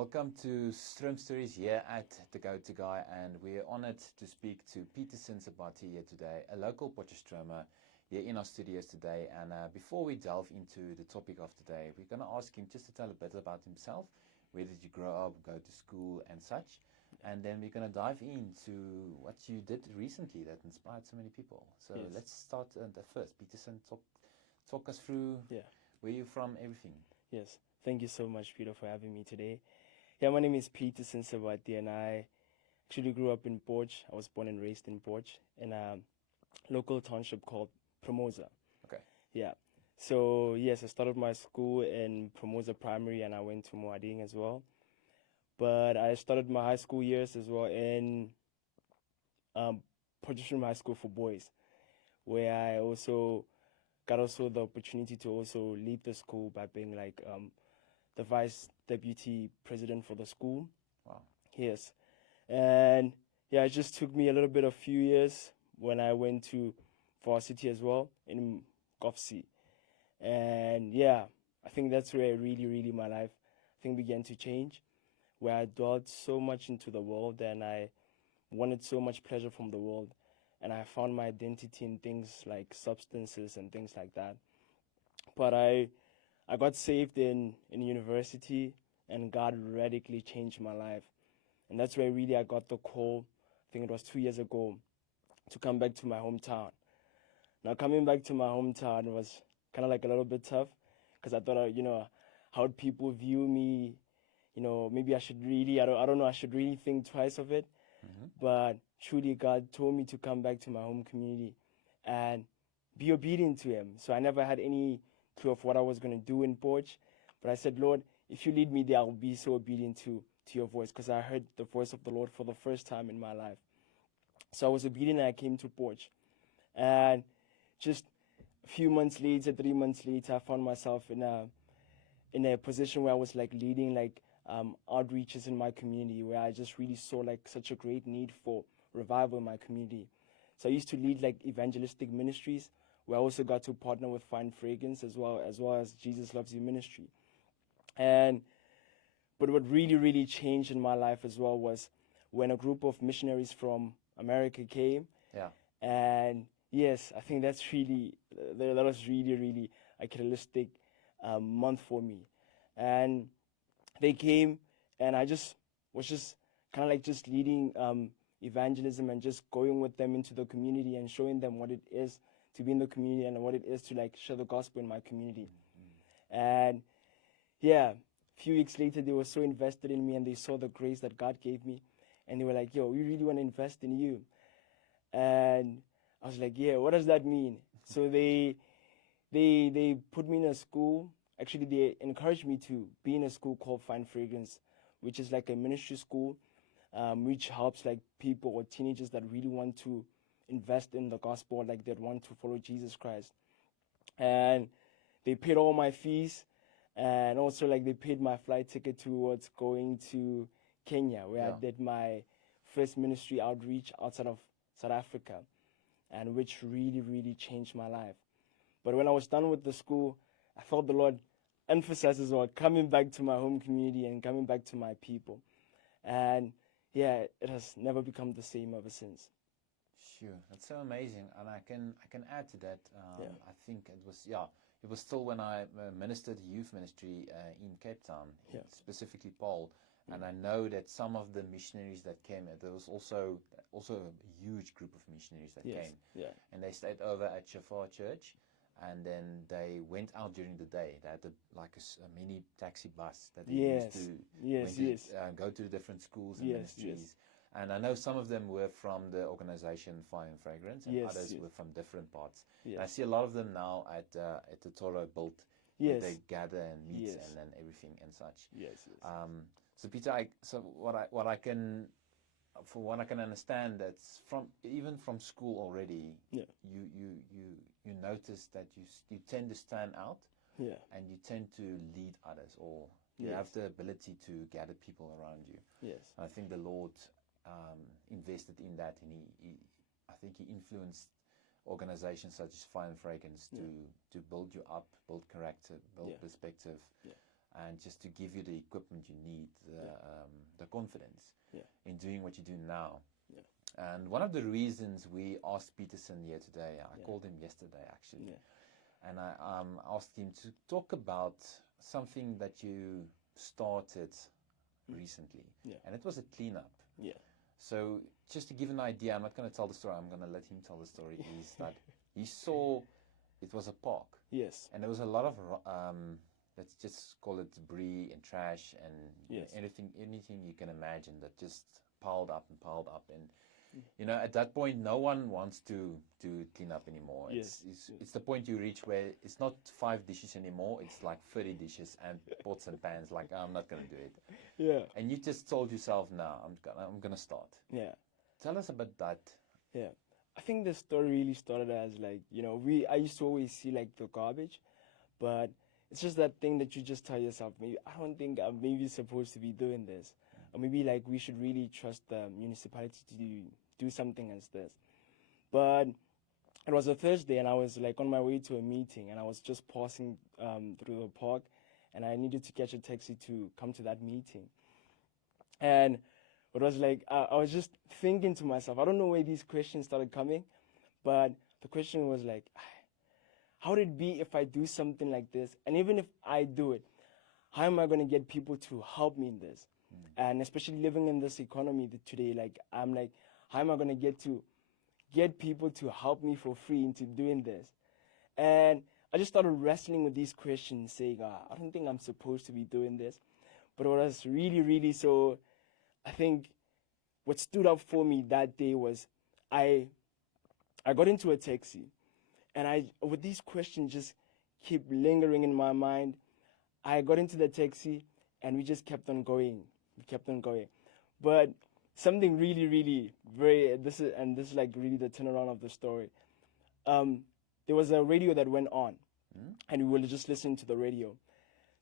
Welcome to Stroom Stories here at The Go-To Guy, and we're honored to speak to Peter Sebati here today, a local Potchefstromer here in our studios today. And before we delve into the topic of today, we're going to ask him just to tell a bit about himself. Where did you grow up, go to school and such? And then we're going to dive into what you did recently that inspired so many people. So let's start at first. Peterson, talk us through where you're from, everything. Yes. Thank you so much, Peter, for having me today. Yeah, my name is Peter Sebati, and I actually grew up in Potch. I was born and raised in Potch, in a local township called Promosa. Okay. Yeah. So, yes, I started my school in Promosa Primary, and I went to Moading as well. But I started my high school years as well in Potchefstroom High School for Boys, where I also got the opportunity to also lead the school by being like the vice deputy president for the school. Wow. Yes. And yeah, it just took me a few years when I went to varsity as well in Gofsi. And yeah, I think that's where really my life began to change, where I dwelled so much into the world and I wanted so much pleasure from the world. And I found my identity in things like substances and things like that. But I got saved in university, and God radically changed my life. And that's where really I got the call, I think it was 2 years ago, to come back to my hometown. Now, coming back to my hometown was kind of like a little bit tough, because I thought, how would people view me? Maybe I should really, I don't know, I should really think twice of it. Mm-hmm. But truly, God told me to come back to my home community and be obedient to Him. So I never had any clue of what I was going to do in Potch. But I said, Lord, if you lead me there, I'll be so obedient to your voice, because I heard the voice of the Lord for the first time in my life. So I was obedient and I came to Potch. And just a few months later, 3 months later, I found myself in a position where I was like leading outreaches in my community, where I just really saw like such a great need for revival in my community. So I used to lead like evangelistic ministries, where I also got to partner with Fine Fragrance as well as Jesus Loves You ministry. But what really changed in my life as well was when a group of missionaries from America came. Yeah. And yes, I think that was really a catalytic month for me. And they came, and I was kind of like just leading evangelism and just going with them into the community and showing them what it is to be in the community and what it is to like share the gospel in my community. Mm-hmm. And yeah, a few weeks later, they were so invested in me, and they saw the grace that God gave me, and they were like, yo, we really want to invest in you. And I was like, yeah, what does that mean? So they put me in a school. Actually, they encouraged me to be in a school called Fine Fragrance, which is like a ministry school, which helps like people or teenagers that really want to invest in the gospel, like that want to follow Jesus Christ. And they paid all my fees, and also like they paid my flight ticket towards going to Kenya, where I did my first ministry outreach outside of South Africa, and which really changed my life. But when I was done with the school, I felt the Lord emphasize as well coming back to my home community and coming back to my people. And yeah, it has never become the same ever since. Sure, that's so amazing, and I can add to that. I think it was still when I ministered youth ministry in Cape Town, specifically Paul, and I know that some of the missionaries that came, there was also a huge group of missionaries that came, and they stayed over at Shafar Church, and then they went out during the day. They had a mini taxi bus that they used to go to different schools and ministries. And I know some of them were from the organization Fire and Fragrance, and others were from different parts. And I see a lot of them now at the Toro built, where they gather and meet and everything and such. So Peter, what I can understand, that's even from school already. You notice that you tend to stand out, and you tend to lead others, or you have the ability to gather people around you. Yes, I think the Lord invested in that, and I think he influenced organizations such as Fire and Fragrance to build you up, build character, build perspective, and just to give you the equipment you need, the confidence in doing what you do now. And one of the reasons we asked Peterson here today, I called him yesterday actually, and I asked him to talk about something that you started recently, and it was a cleanup. So just to give an idea, I'm not going to tell the story, I'm going to let him tell the story, is that he saw it was a park. And there was a lot of, let's just call it debris and trash and anything you can imagine that just piled up. And you know, at that point, no one wants to clean up anymore. It's the point you reach where it's not 5 dishes anymore. It's like 30 dishes and pots and pans. Like, I'm not going to do it. And you just told yourself, no, I'm gonna start. Tell us about that. I think the story really started as like, you know, I used to always see like the garbage, but it's just that thing that you just tell yourself, maybe I don't think I'm maybe supposed to be doing this. Or maybe like we should really trust the municipality to do something as this. But it was a Thursday and I was like on my way to a meeting and I was just passing through the park and I needed to catch a taxi to come to that meeting. And it was like, I was just thinking to myself, I don't know where these questions started coming, but the question was like, how would it be if I do something like this? And even if I do it, how am I going to get people to help me in this? And especially living in this economy today, like I'm like, how am I going to get people to help me for free into doing this? And I just started wrestling with these questions, saying, I don't think I'm supposed to be doing this. But what was really, really so, I think what stood up for me that day was I got into a taxi, and with these questions just keep lingering in my mind, I got into the taxi, and we just kept on going. But something really, really this is like really the turnaround of the story. There was a radio that went on, and we were just listening to the radio.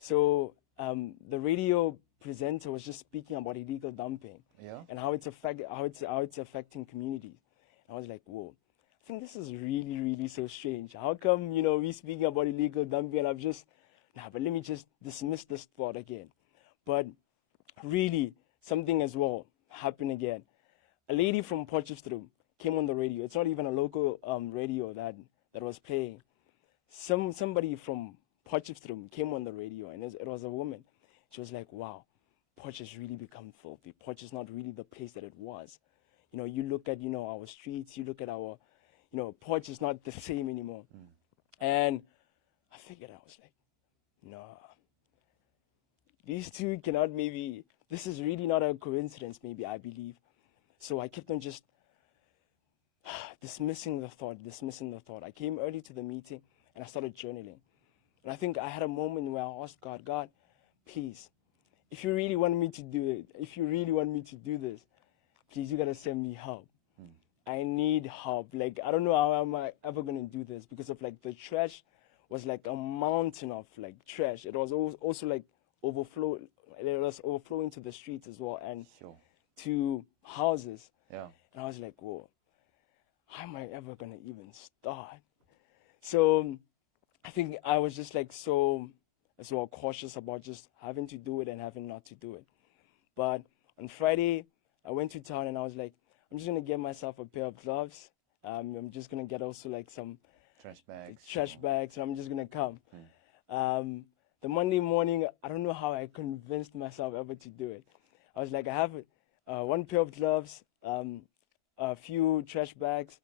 So the radio presenter was just speaking about illegal dumping and how it's affecting communities. And I was like, whoa, I think this is really, really so strange. How come, you know, we speaking about illegal dumping and but let me just dismiss this thought again. But really, something as well happened again. A lady from Potchefstroom came on the radio. It's not even a local radio that was playing. Somebody from Potchefstroom came on the radio, and it was a woman. She was like, wow, Potch has really become filthy. Potch is not really the place that it was. You know, you look at, you know, our streets, you look at our, you know, Potch is not the same anymore. And I figured, I was like, no, these two cannot maybe, this is really not a coincidence, maybe, I believe. So I kept on just dismissing the thought. I came early to the meeting and I started journaling. And I think I had a moment where I asked God, please, if you really want me to do it, if you really want me to do this, please, you gotta send me help. I need help. Like, I don't know how am I ever gonna do this, because of like the trash was like a mountain of like trash. It was also like overflow. It was overflowing to the streets as well and to houses. And I was like, whoa, how am I ever gonna even start? So I think I was just like so as well cautious about just having to do it and having not to do it. But on Friday, I went to town and I was like, I'm just gonna get myself a pair of gloves. I'm just gonna get also like some trash bags, and I'm just gonna come. The Monday morning, I don't know how I convinced myself ever to do it. I was like, I have one pair of gloves, a few trash bags.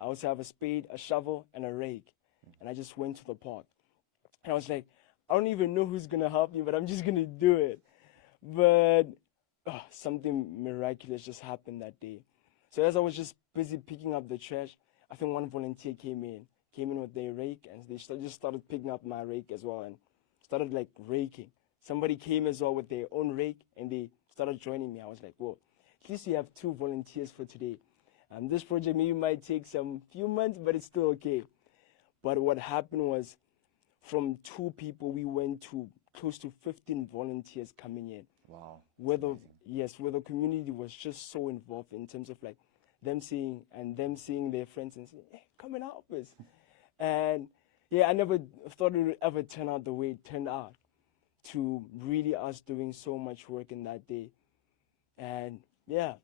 I also have a spade, a shovel, and a rake. And I just went to the park. And I was like, I don't even know who's gonna help me, but I'm just gonna do it. But something miraculous just happened that day. So as I was just busy picking up the trash, I think one volunteer came in with their rake, and they just started picking up my rake as well and started like raking. Somebody came as well with their own rake, and they started joining me. I was like, whoa, at least we have 2 volunteers for today. This project maybe might take some few months, but it's still okay. But what happened was, from 2 people, we went to close to 15 volunteers coming in. Wow. Where the community was just so involved in terms of like them seeing their friends and saying, hey, come and help us. And yeah, I never thought it would ever turn out the way it turned out. to really us doing so much work in that day. And yeah.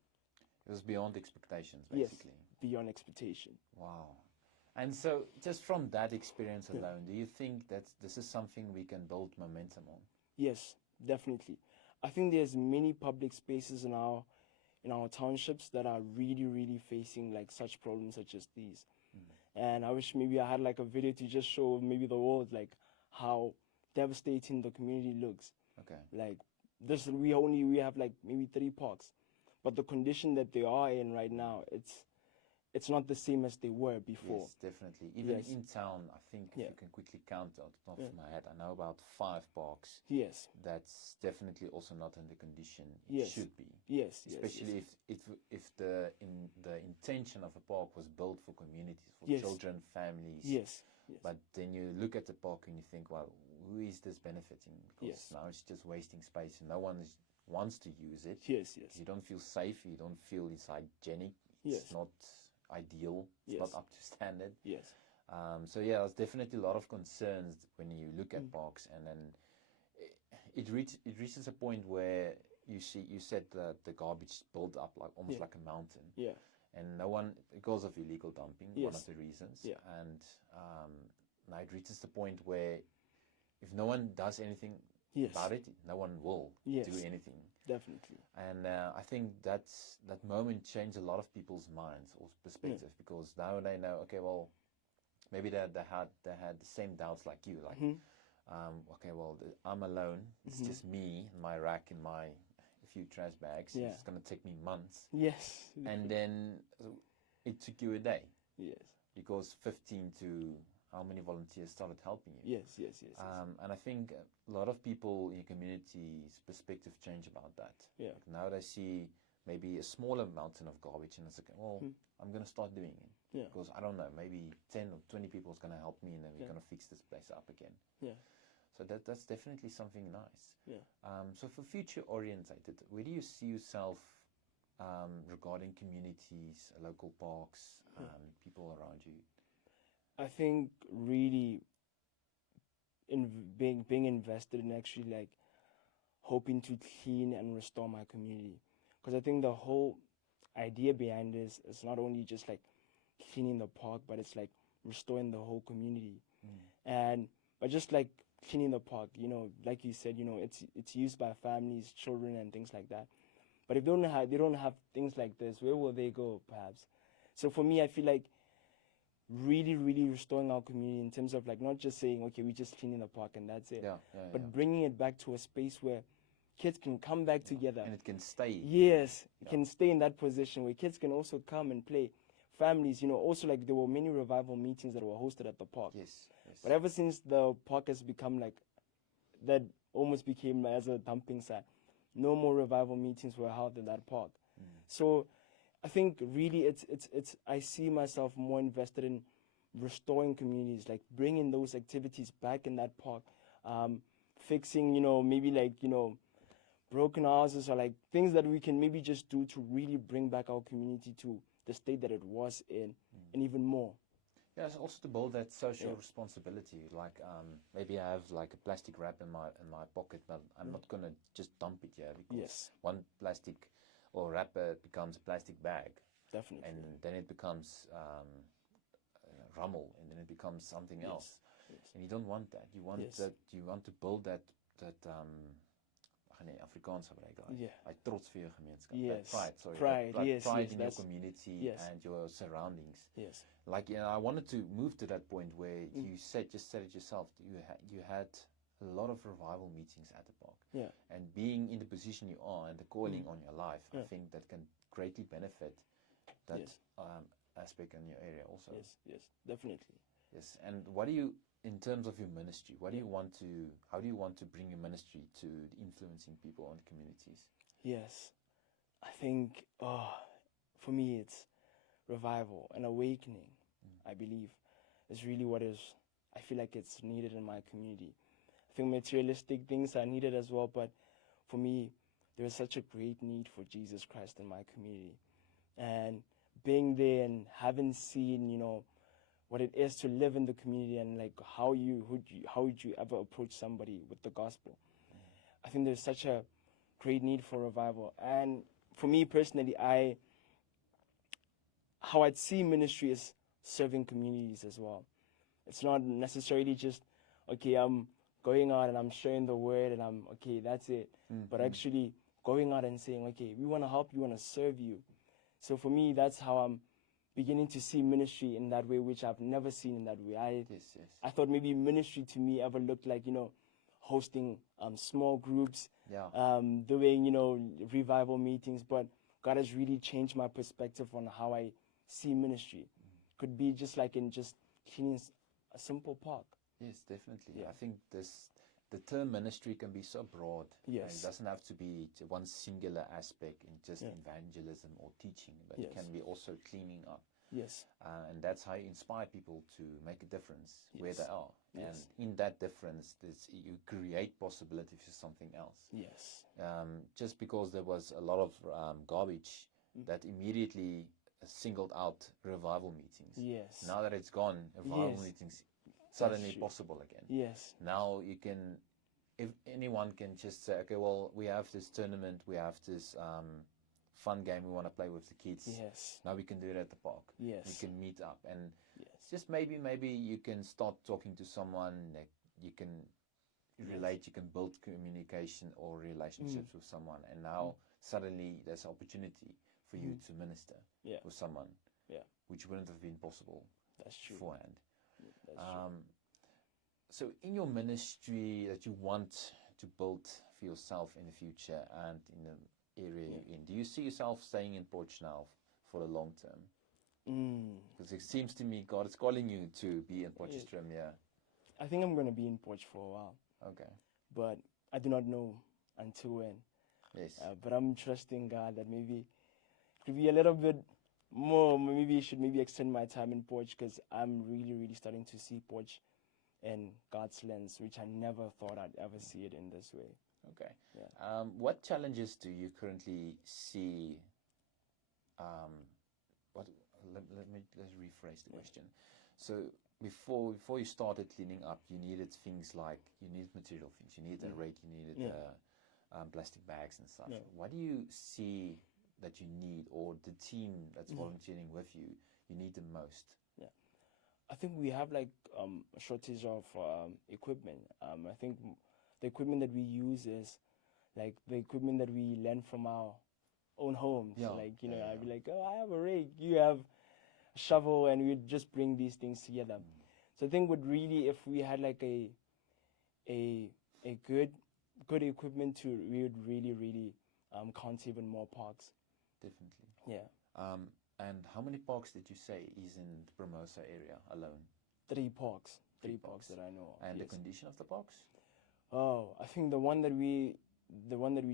It was beyond expectations, basically. Yes, beyond expectation. Wow. And so just from that experience alone, do you think that this is something we can build momentum on? Yes, definitely. I think there's many public spaces in our townships that are really, really facing like such problems such as these. And I wish maybe I had like a video to just show maybe the world like how devastating the community looks. Okay. Like this, we have like maybe 3 parks, but the condition that they are in right now, it's not the same as they were before. Yes, definitely. Even in town, I think if you can quickly count out the top of my head, I know about 5 parks. Yes. That's definitely also not in the condition it should be. Yes. Especially if the intention of a park was built for communities, for children, families. Yes. But then you look at the park and you think, well, who is this benefiting? Because now it's just wasting space and no one wants to use it. Yes. You don't feel safe. You don't feel it's hygienic. It's not ideal. It's not up to standard. Yes. So yeah, there's definitely a lot of concerns when you look at parks, and then it reaches a point where you said that the garbage built up like almost like a mountain. Yeah. And no one, because of illegal dumping, one of the reasons. Yeah. And now it reaches the point where if no one does anything about it, no one will do anything. Definitely. And I think that moment changed a lot of people's minds or perspective, because now they know, okay, well, maybe they had the same doubts like you, like, okay, well, I'm alone. It's just me, my rack, and my few trash bags. It's going to take me months. Yes. And then it took you a day. Yes. Because 15 to how many volunteers started helping you? Yes. And I think a lot of people in your community's perspective change about that. Yeah. Like now they see maybe a smaller mountain of garbage and it's like, well, I'm going to start doing it. Yeah. Because I don't know, maybe 10 or 20 people is going to help me and then we're going to fix this place up again. Yeah. So that's definitely something nice. Yeah. So for future orientated, where do you see yourself regarding communities, local parks, people around you? I think really in being invested in actually like hoping to clean and restore my community. Because I think the whole idea behind this is not only just like cleaning the park, but it's like restoring the whole community. But just like cleaning the park, you know, like you said, you know, it's used by families, children, and things like that. But if they don't have things like this, where will they go, perhaps? So for me, I feel like really, really restoring our community in terms of like not just saying, okay, we're just cleaning the park and that's it, but bringing it back to a space where kids can come back together. And it can stay. Yes, it can stay in that position where kids can also come and play. Families, you know, also like there were many revival meetings that were hosted at the park. Yes. But ever since the park has become like, that almost became as a dumping site, no more revival meetings were held in that park. So I think really it's I see myself more invested in restoring communities, like bringing those activities back in that park, fixing, you know, maybe like, you know, broken houses or like things that we can maybe just do to really bring back our community to the state that it was in, and even more. Yeah, it's also to build that social responsibility. Like maybe I have like a plastic wrap in my pocket, but I'm not gonna just dump it here because one plastic or wrapper becomes a plastic bag. Definitely. And then it becomes rommel, and then it becomes something else. And you don't want that. You want that. You want to build that Afrikaans trots vir jou gemeenskap. Pride in your community and your surroundings. Yes. Like, you know, I wanted to move to that point where you just said it yourself. You had a lot of revival meetings at the park. Yeah. And being in the position you are and the calling on your life, I think that can greatly benefit that aspect in your area also. Yes, definitely. Yes. And what do you, in terms of your ministry, how do you want to bring your ministry to influencing people and communities? Yes, I think for me it's revival and awakening. I believe is really what I feel like it's needed in my community. I think materialistic things are needed as well, but for me there is such a great need for Jesus Christ in my community, and being there and having seen, you know, what it is to live in the community and like how would you ever approach somebody with the gospel. I think there's such a great need for revival. And for me personally, how I'd see ministry is serving communities as well. It's not necessarily just, okay, I'm going out and I'm sharing the word and okay, that's it. But actually going out and saying, okay, we want to help you, we want to serve you. So for me, that's how I'm beginning to see ministry in that way, which I've never seen in that way. I thought maybe ministry to me ever looked like, hosting small groups, doing, revival meetings. But God has really changed my perspective on how I see ministry. Could be just like in just cleaning a simple park. Yes, definitely. I think the term ministry can be so broad. Yes. It doesn't have to be one singular aspect in just evangelism or teaching, but it can be also cleaning up. Yes. And that's how you inspire people to make a difference where they are. And in that difference, you create possibilities for something else. Yes. Just because there was a lot of garbage that immediately singled out revival meetings. Yes. Now that it's gone, revival meetings suddenly possible again. Yes. Now you can, if anyone can just say, okay, well, we have this tournament, we have this fun game we want to play with the kids. Yes. Now we can do it at the park. Yes. We can meet up and just maybe you can start talking to someone that you can relate, you can build communication or relationships with someone, and now suddenly there's an opportunity for you to minister with someone, which wouldn't have been possible beforehand. That's true. So in your ministry that you want to build for yourself in the future and in the area you're in, do you see yourself staying in Potch now for the long term? Because it seems to me God is calling you to be in Potchefstroom, I think I'm going to be in Potch for a while. Okay. But I do not know until when. Yes. But I'm trusting God that maybe it could be a little bit more. Maybe I should extend my time in Potch, because I'm really starting to see Potch in God's lens, which I never thought I'd ever see it in this way. Okay. Yeah. What challenges do you currently see? Let's rephrase the question. So before you started cleaning up, you needed things like material things. You needed a rake. You needed plastic bags and stuff. What do you see that you need, or the team that's volunteering with you need the most? I think we have like a shortage of equipment. I think the equipment that we use is like the equipment that we learn from our own homes. I'd be like, oh, I have a rake, you have a shovel, and we'd just bring these things together. So I think if we had like a good equipment, we would really count even more parks. Definitely. Yeah. And how many parks did you say is in the Promosa area alone? 3 parks. 3 parks that I know of. And the condition of the parks? Oh, I think the one that we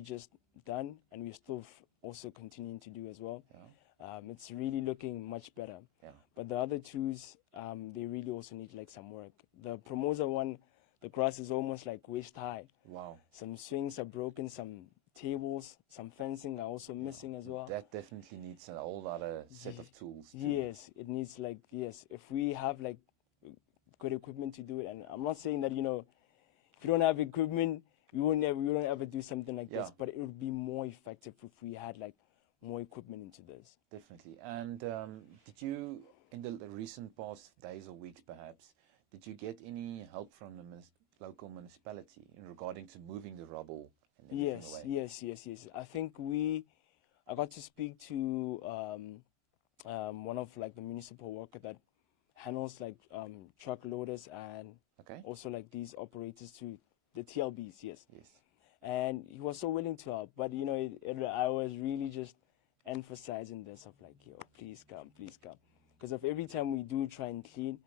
just done, and we're still also continuing to do as well. It's really looking much better. But the other 2s, they really also need like some work. The Promosa one, the grass is almost like waist high. Wow. Some swings are broken, some tables, some fencing are also missing as well. That definitely needs a whole other set of tools. Yes, it needs if we have like good equipment to do it. And I'm not saying that, if you don't have equipment, we won't ever do something like this, but it would be more effective if we had like more equipment into this. Definitely. And did you, in the recent past days or weeks perhaps, did you get any help from the local municipality in regarding to moving the rubble and everything away? Yes. I think I got to speak to one of like the municipal worker that handles like truck loaders and also like these operators to the TLBs, yes. And he was so willing to help, but I was really just emphasizing this of like, yo, please come, because of every time we do try and clean,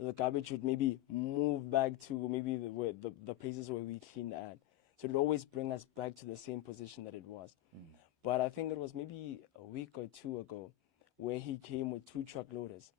the garbage would maybe move back to maybe the places where we cleaned at, so it would always bring us back to the same position that it was. But I think it was maybe a week or 2 ago where he came with 2 truck loaders,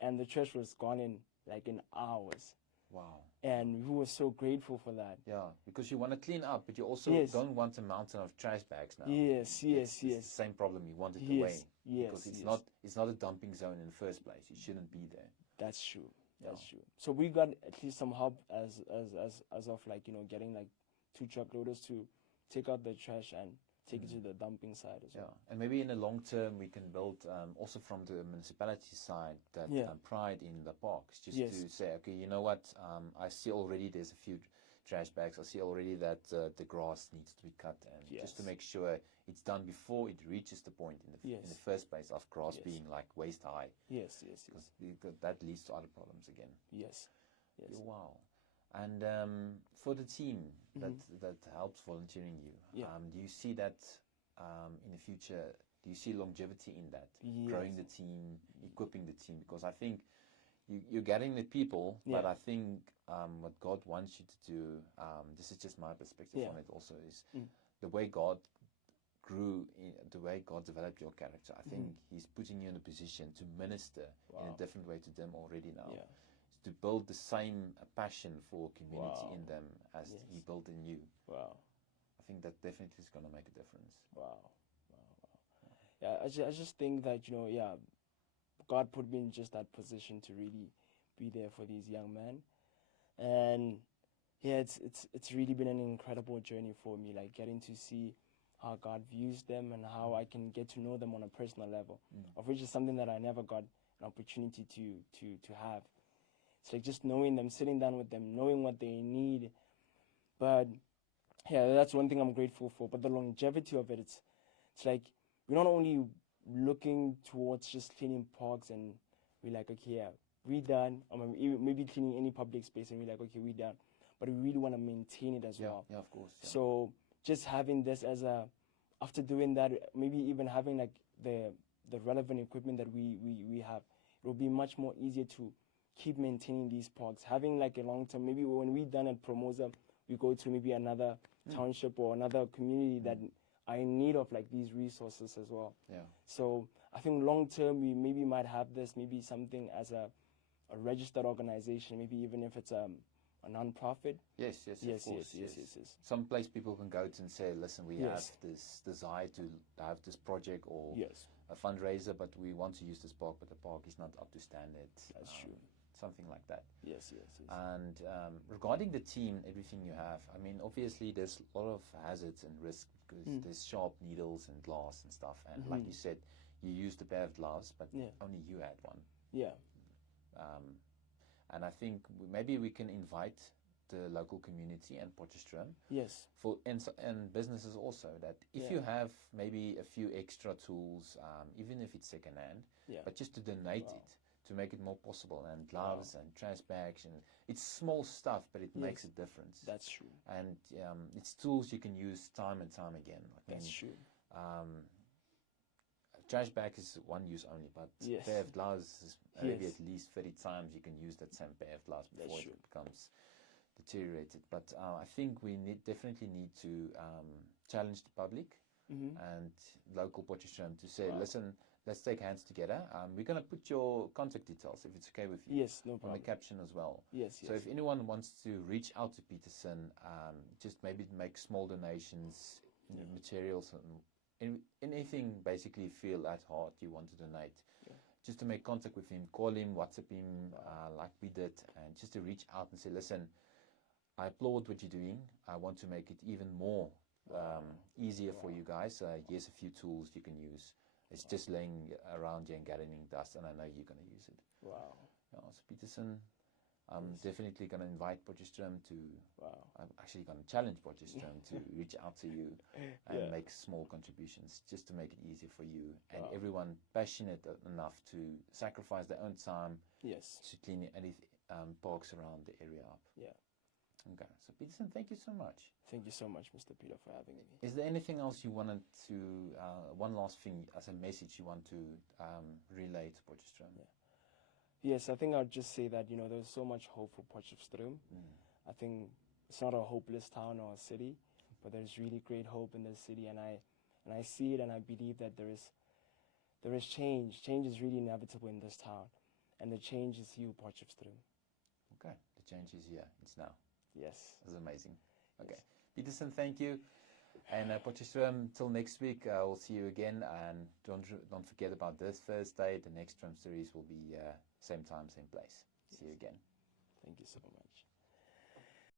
and the trash was gone in like in hours. Wow. And we were so grateful for that. Yeah, because you want to clean up, but you also don't want a mountain of trash bags now. Yes. It's the same problem. You want it away. Because it's not a dumping zone in the first place. It shouldn't be there. That's true. That's true. So we got at least some help as of like, getting like 2 truck loaders to take out the trash and take it to the dumping side as well. And maybe in the long term we can build also from the municipality side that pride in the parks, just to say, okay, you know what, I see already there's a few trash bags, I see already that the grass needs to be cut, and just to make sure it's done before it reaches the point in the first place of grass being like waist high. Because that leads to other problems again. Wow. And for the team that helps volunteering you, do you see that in the future? Do you see longevity in that? Growing the team, equipping the team? Because I think you're getting the people, but I think what God wants you to do, this is just my perspective on it also, is the way God grew, the way God developed your character. I think He's putting you in a position to minister in a different way to them already now. To build the same passion for community in them as He built in you. I think that definitely is going to make a difference. Yeah, I just think that, God put me in just that position to really be there for these young men. And it's really been an incredible journey for me, like getting to see how God views them and how I can get to know them on a personal level, of which is something that I never got an opportunity to have. It's like just knowing them, sitting down with them, knowing what they need. But that's one thing I'm grateful for. But the longevity of it, it's like we're not only looking towards just cleaning parks and we're like, okay, we're done. Or maybe cleaning any public space and we're like, okay, we're done. But we really want to maintain it as well. Yeah, of course. So just having this after doing that, maybe even having like the relevant equipment that we have, it will be much more easier to keep maintaining these parks, having like a long term. Maybe when we're done at Promosa, we go to maybe another township or another community that are in need of like these resources as well. So I think long term we maybe might have this, maybe something as a registered organization, maybe even if it's a non-profit. Yes. Some place people can go to and say, listen, we have this desire to have this project or a fundraiser, but we want to use this park, but the park is not up to standard. That's true. Something like that. Yes. And regarding the team, everything you have, I mean, obviously there's a lot of hazards and risks because there's sharp needles and glass and stuff. And like you said, you used a pair of gloves, but only you had one. And I think maybe we can invite the local community and Potchefstroom. And businesses also, that if you have maybe a few extra tools, even if it's secondhand, but just to donate it, to make it more possible, and gloves and trash bags, and it's small stuff, but it makes a difference. That's true. And it's tools you can use time and time again. That's true. Trash bag is one use only, but a pair of gloves is maybe at least 30 times you can use that same pair of gloves before it becomes deteriorated. But I think we definitely need to challenge the public and local Potchefstroom to say, listen, let's take hands together. We're going to put your contact details, if it's okay with you, no problem, on the caption as well. So if anyone wants to reach out to Peterson, just maybe make small donations, materials, and anything basically feel at heart you want to donate, just to make contact with him, call him, WhatsApp him, like we did, and just to reach out and say, listen, I applaud what you're doing. I want to make it even more easier for you guys. Here's a few tools you can use. It's just laying around you and gathering dust, and I know you're going to use it. So Peterson, I'm definitely going to invite Potchefstroom to, I'm actually going to challenge Potchefstroom to reach out to you and make small contributions, just to make it easier for you and everyone passionate enough to sacrifice their own time to clean any parks around the area up. Okay, so Peterson, thank you so much. Thank you so much, Mr. Peter, for having me. Is there anything else you wanted to, one last thing as a message you want to relay to Potchefstroom? Yes, I think I'll just say that, there's so much hope for Potchefstroom. I think it's not a hopeless town or a city, but there's really great hope in this city, and I see it, and I believe that there is change. Change is really inevitable in this town, and the change is you, Potchefstroom. Okay, the change is here. It's now. Yes. That's amazing. Okay. Peterson, thank you. And Potchefstroom, till next week, we'll see you again. And don't forget about this Thursday. The next Stroom series will be same time, same place. See you again. Thank you so much.